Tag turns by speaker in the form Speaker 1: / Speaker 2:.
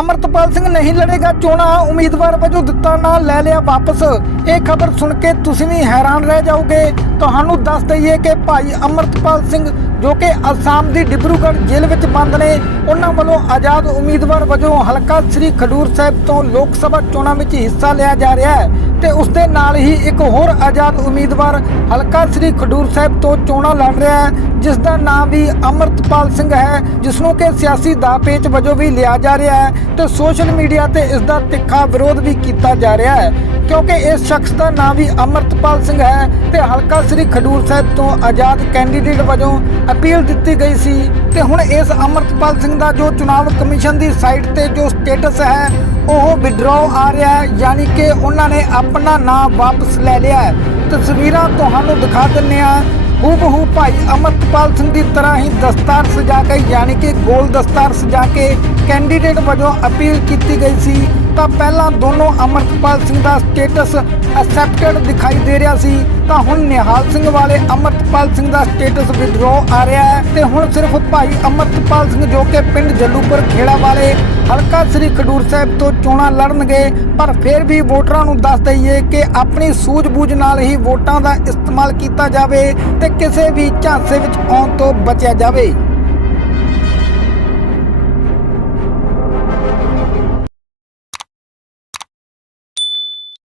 Speaker 1: ਅਮਰਤਪਾਲ ਸਿੰਘ ਨਹੀਂ ਲੜੇਗਾ, ਚੋਣਾਂ ਉਮੀਦਵਾਰ ਵਜੋਂ ਦਿੱਤਾ ਨਾਂ ਲੈ ਲਿਆ ਵਾਪਸ। ਇਹ ਖਬਰ ਸੁਣ ਕੇ ਤੁਸੀਂ ਵੀ ਹੈਰਾਨ ਰਹਿ ਜਾਓਗੇ। ਤੁਹਾਨੂੰ ਦੱਸ ਦਈਏ ਕਿ ਭਾਈ ਅਮਰਤਪਾਲ ਸਿੰਘ ਜੋ ਕਿ ਅਸਾਮ ਦੀ ਡਿਬਰੂਗੜ੍ਹ ਜੇਲ੍ਹ ਵਿੱਚ ਬੰਦ ਨੇ। ਉਹਨਾਂ ਵੱਲੋਂ ਆਜ਼ਾਦ ਉਮੀਦਵਾਰ ਵਜੋਂ ਹਲਕਾ ਸ੍ਰੀ ਖਡੂਰ ਸਾਹਿਬ ਤੋਂ ਲੋਕ ਸਭਾ ਚੋਣਾਂ ਵਿੱਚ ਹਿੱਸਾ ਲਿਆ ਜਾ ਰਿਹਾ ਹੈ ਤੇ ਉਸ ਦੇ ਨਾਲ ਹੀ ਇੱਕ ਹੋਰ ਆਜ਼ਾਦ ਉਮੀਦਵਾਰ ਹਲਕਾ ਸ੍ਰੀ ਖਡੂਰ ਸਾਹਿਬ ਤੋਂ ਚੋਣਾਂ ਲੜ ਰਿਹਾ ਹੈ, ਜਿਸ ਦਾ ਨਾਮ ਵੀ ਅਮਰਤਪਾਲ ਸਿੰਘ ਹੈ, ਜਿਸ ਨੂੰ ਕਿ ਸਿਆਸੀ ਦਾਅਪੇਚ ਵਜੋਂ ਵੀ ਲਿਆ ਜਾ ਰਿਹਾ ਹੈ ਤੇ ਸੋਸ਼ਲ ਮੀਡੀਆ ਤੇ ਇਸ ਦਾ ਤਿੱਖਾ ਵਿਰੋਧ ਵੀ ਕੀਤਾ ਜਾ ਰਿਹਾ ਹੈ। ਕਿਉਂਕਿ ਇਸ ਸ਼ਖਸ ਦਾ ਨਾਮ ਵੀ ਅਮਰਤਪਾਲ ਸਿੰਘ ਹੈ ਤੇ ਹਲਕਾ ਸ੍ਰੀ ਖਡੂਰ ਸਾਹਿਬ ਤੋਂ ਆਜ਼ਾਦ ਕੈਂਡੀਡੇਟ ਵਜੋਂ ਅਪੀਲ ਦਿੱਤੀ ਗਈ ਸੀ। ਤੇ ਹੁਣ ਇਸ ਅਮਰਤਪਾਲ ਸਿੰਘ ਦਾ ਜੋ ਚੁਣਾਵ ਕਮਿਸ਼ਨ ਦੀ ਸਾਈਟ ਤੇ ਜੋ ਸਟੇਟਸ ਹੈ, ਉਹ ਵਿਡਰਾਅ ਆ ਰਿਹਾ ਹੈ, ਯਾਨੀ ਕਿ ਉਹਨਾਂ ਨੇ ਆਪਣਾ ਨਾਮ ਵਾਪਸ ਲੈ ਲਿਆ ਹੈ। ਤਸਵੀਰਾਂ ਤੁਹਾਨੂੰ ਦਿਖਾ ਦਿੰਨੇ ਆ ਹੂਬਹੂ ਭਾਈ ਅਮਰਤਪਾਲ ਸਿੰਘ ਦੀ ਤਰ੍ਹਾਂ ਹੀ ਦਸਤਾਰ ਸਜਾ ਕੇ, ਯਾਨੀ ਕਿ ਗੋਲ ਦਸਤਾਰ ਸਜਾ ਕੇ ਕੈਂਡੀਡੇਟ ਵਜੋਂ ਅਪੀਲ ਕੀਤੀ ਗਈ ਸੀ। ਤਾਂ ਪਹਿਲਾਂ ਦੋਨੋਂ ਅਮਰਤਪਾਲ ਸਿੰਘ ਦਾ ਸਟੇਟਸ ਅਸੈਪਟਡ ਦਿਖਾਈ ਦੇ ਰਿਹਾ ਸੀ। ਤਾਂ ਹੁਣ ਨਿਹਾਲ ਸਿੰਘ ਵਾਲੇ ਅਮਰਤਪਾਲ ਸਿੰਘ ਦਾ ਸਟੇਟਸ ਵਿਡਰਾਅ ਆ ਰਿਹਾ ਹੈ ਤੇ ਹੁਣ ਸਿਰਫ ਭਾਈ ਅਮਰਤਪਾਲ ਸਿੰਘ ਜੋ ਕਿ ਪਿੰਡ ਜੱਲੂਪੁਰ ਖੇੜਾ ਵਾਲੇ ਹਲਕਾ ਸ੍ਰੀ ਖਡੂਰ ਸਾਹਿਬ ਤੋਂ ਚੋਣਾਂ ਲੜਨਗੇ, ਪਰ ਫਿਰ ਵੀ ਵੋਟਰਾਂ ਨੂੰ ਦੱਸ ਦਈਏ ਕਿ ਆਪਣੀ ਸੂਝ-ਬੂਝ ਨਾਲ ਹੀ ਵੋਟਾਂ ਦਾ ਇਸਤੇਮਾਲ ਕੀਤਾ ਜਾਵੇ ਤੇ ਕਿਸੇ ਵੀ ਝਾਂਸੇ ਵਿੱਚ ਆਉਣ ਤੋਂ ਬਚਿਆ ਜਾਵੇ।